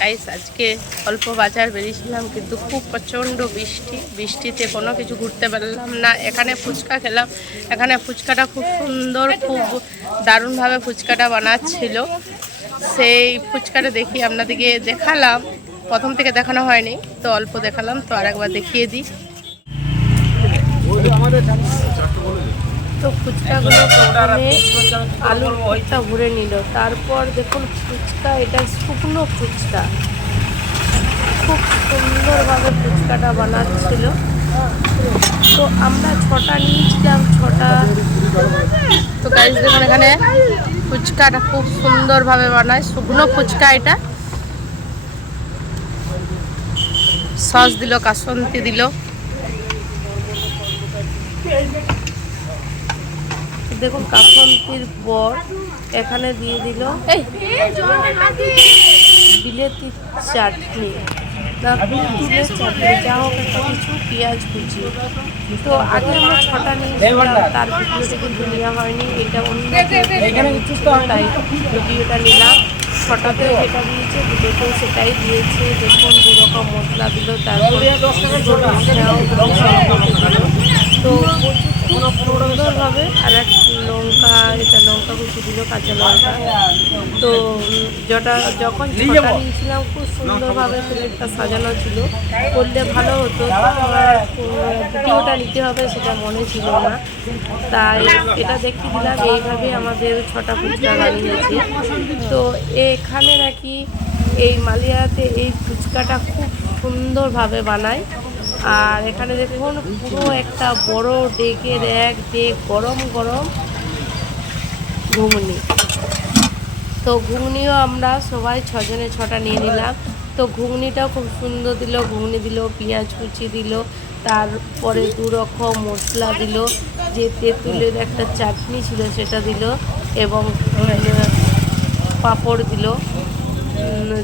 Guys আজকে অল্প বাজার বেরিয়েছিলাম কিন্তু খুব প্রচণ্ড বৃষ্টিতে কোনো কিছু ঘুরতে পারলাম না। এখানে ফুচকা খেলাম। এখানে ফুচকাটা খুব সুন্দর, খুব দারুণভাবে ফুচকাটা বানাচ্ছিল। সেই ফুচকাটা দেখি আপনাদেরকে দেখালাম, প্রথম থেকে দেখানো হয়নি তো অল্প দেখালাম, তো আরেকবার দেখিয়ে দিই। তো ফুচকাগুলো প্রথমে আলুর ভর্তা ভরে নিল, তারপর দেখুন ফুচকা, এটা শুকনো ফুচকা, খুব সুন্দরভাবে ফুচকাটা বানাচ্ছিল। তো আমরা 6টা নিয়েছিলাম, 6টা। তো গাইস দেখুন এখানে ফুচকাটা খুব সুন্দরভাবে বানায়, শুকনো ফুচকা। এটা সস দিল, কাসন্তি দিল। দেখুন কাসন্তির পর এখানে দিয়ে দিল বিলেতি চাটনি, তুলের চাটনি, যা হোক একটা কিছু, পেঁয়াজ কুচি। তো আগে আমরা 6টা নিয়েছিলাম, তার ভিডিওটা কিন্তু নেওয়া হয়নি, এটা অন্য তাই ভিডিওটা নিলাম। 6টাতেও যেটা দিয়েছে, দুটোতেও সেটাই দিয়েছে। দেখুন 2 রকম মশলা দিল, তারপরে তো খুব সুন্দরভাবে, আর এক লঙ্কা, এটা লঙ্কা কুচি দিল, কাঁচা লঙ্কা। তো যখন 6টা নিয়েছিলাম খুব সুন্দরভাবে প্লেটটা সাজানো ছিল, করলে ভালো হতো। আমার ভিডিওটা নিতে হবে সেটা মনে ছিল না, তাই এটা দেখতে দিলাম। এইভাবে আমাদের 6টা ফুচকা বানিয়েছে। তো এখানে নাকি এই মালিয়াতে এই ফুচকাটা খুব সুন্দরভাবে বানায়। আর এখানে দেখুন পুরো একটা বড় ডেকের এক ডেক গরম গরম ঘুগনি। তো ঘুগনিও আমরা সবাই 6 জনে 6টা নিয়ে নিলাম। তো ঘুগনিটাও খুব সুন্দর দিল, ঘুগনি দিল, পেঁয়াজ কুচি দিল, তারপরে 2 রকম মশলা দিল, যে তেঁতুলের একটা চাটনি ছিল সেটা দিল, এবং পাঁপড় দিল,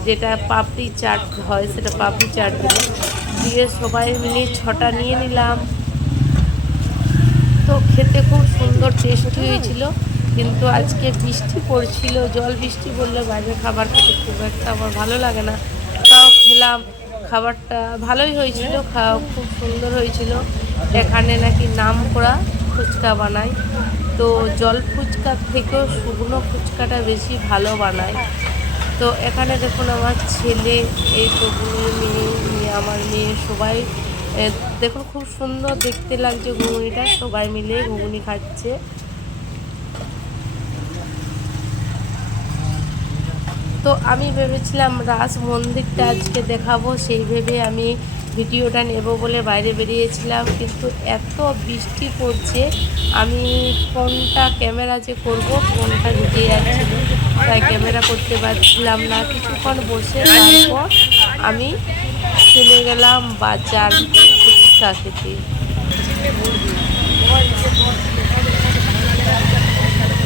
যেটা পাপড়ি চাট হয় সেটা পাপড়ি চাট দিল, দিয়ে সবাই মিলে 6টা নিয়ে নিলাম। তো খেতে খুব সুন্দর টেস্টি হয়েছিল। কিন্তু আজকে বৃষ্টি পড়ছিল, জল বৃষ্টি পড়লে বাইরে খাবার খেতে খুব একটা আমার ভালো লাগে না, তাও খেলাম। খাবারটা ভালোই হয়েছিল, খাওয়া খুব সুন্দর হয়েছিল। এখানে নাকি নাম করা ফুচকা বানায়, তো জল ফুচকার থেকেও শুকনো ফুচকাটা বেশি ভালো বানায়। তো এখানে দেখুন আমার ছেলে, এই তো মেয়ে, আমার মেয়ে, সবাই দেখুন খুব সুন্দর দেখতে লাগছে ঘুগনিটা, সবাই মিলে ঘুগনি খাচ্ছে। তো আমি ভেবেছিলাম রাস মন্দিরটা আজকে দেখাবো, সেই ভেবে আমি ভিডিওটা নেব বলে বাইরে বেরিয়েছিলাম, কিন্তু এত বৃষ্টি পড়ছে, আমি কোনটা ক্যামেরা যে করব, ফোনটা ভিজে যাচ্ছিল, তাই ক্যামেরা করতে পারছিলাম না। কিছুক্ষণ বসে তারপর আমি চলে গেলাম বাজার ফুচকা খেতে।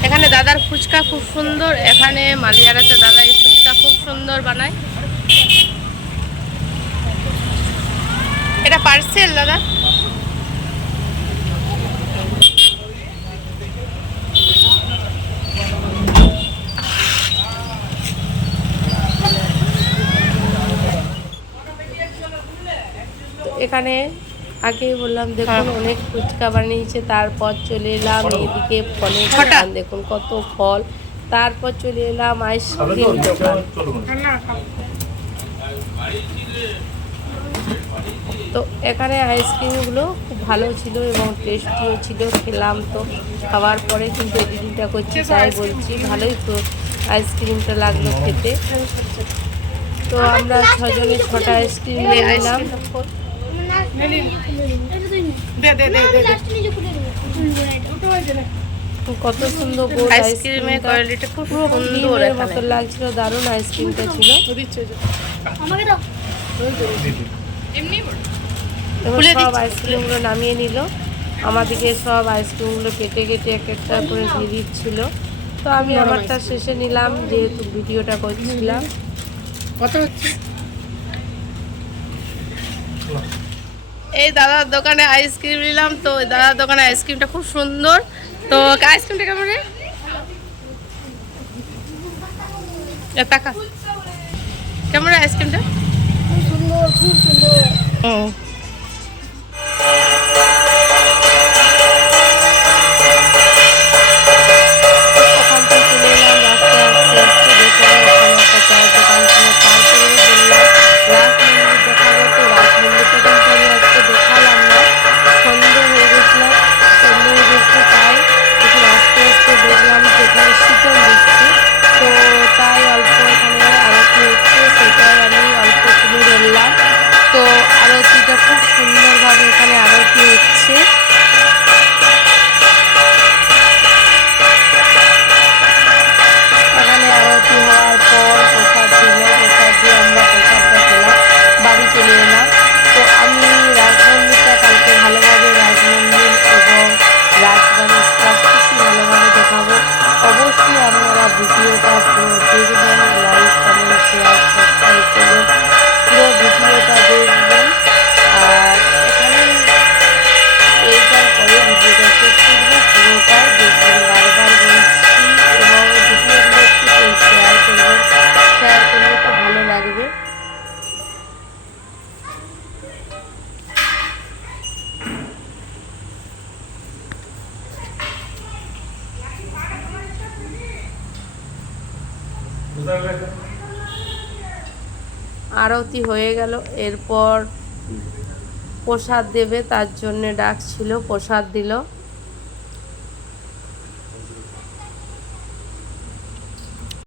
এখানে দাদার ফুচকা খুব সুন্দর, এখানে মালিয়ারাতে দাদা এই ফুচকা খুব সুন্দর বানায়। এটা পার্সেল দাদা। এখানে আগেই বললাম দেখুন অনেক ফুচকা বানিয়েছে, তারপর চলে এলাম এইদিকে ফলের দোকান, দেখুন কত ফল, তারপর চলে এলাম আইসক্রিম দোকান। তো এখানে আইসক্রিমগুলো খুব ভালো ছিল এবং টেস্টিও ছিল, খেলাম। তো খাওয়ার পরে কিন্তু এডিটিংটা করছি, তাই বলছি ভালোই আইসক্রিমটা লাগলো খেতে। তো আমরা 6 জনে 6টা আইসক্রিম নিয়ে নিলাম। কত সুন্দর গোল আইসক্রিমের কোয়ালিটি, খুব সুন্দর মতো লাগছিল, দারুণ আইসক্রিমটা ছিল। এবার সব আইসক্রিমগুলো নামিয়ে নিল, আমাদেরকে সব আইসক্রিমগুলো কেটে কেটে এক একটা করে দিয়ে দিচ্ছিল। তো আমি আমারটা শেষে নিলাম, যেহেতু ভিডিওটা করছিলাম। কত হচ্ছে? এই দাদার দোকানে আইসক্রিম নিলাম। তো দাদার দোকানে আইসক্রিমটা খুব সুন্দর। তো আইসক্রিমটা কেমন রে? টাকা কেমন আইসক্রিমটা? খুব সুন্দর, খুব সুন্দর। ওখান থেকে চলে এলাম রাস্তায় আস্তে আস্তে, দেখে ওখানে একটা চায়ের দোকান ছিল। তারপরে বললাম রাজমন্দির দেখাবো, তো রাজমন্দিরটা কিন্তু আমি আজকে দেখালাম না, সন্ধ্যে হয়ে গেছিলাম, তাই এখন আস্তে আস্তে দেখলাম যে এখানে শীতল দিচ্ছে, তো তাই অল্প এখানে আরতি হচ্ছে, সেটাই আমি অল্প তুলে ধরলাম। তো আরতিটা খুব সুন্দরভাবে এখানে আরতি হচ্ছে। এখানে আরতি হওয়ার পর প্রসাদ দিল, প্রসাদ দিয়ে আমরা প্রসাদটা খেলাম, বাড়ি চলে এলাম। তো আমি রাজমন্দিরটা কালকে ভালোভাবে রাজমন্দির এবং রাজবাড়িটা খুব ভালোভাবে দেখাবো। অবশ্যই আপনারা ভিডিওটা পুরো দেখবেন, লাইক কমেন্ট শেয়ার সাবস্ক্রাইব করবেন, পুরো ভিডিওটা দেখবেন। আর এখানে এইটার পরে ভিডিওটা শেষ করবো, পুরোটাই দেখবেন, বারবার বলছি। এবং ভিডিওগুলো একটু শেয়ার করবেন, শেয়ার করলে তো ভালো লাগবে। আরতি হয়ে গেল, এরপর প্রসাদ দেবে, তার জন্যে ডাকছিল, প্রসাদ দিল।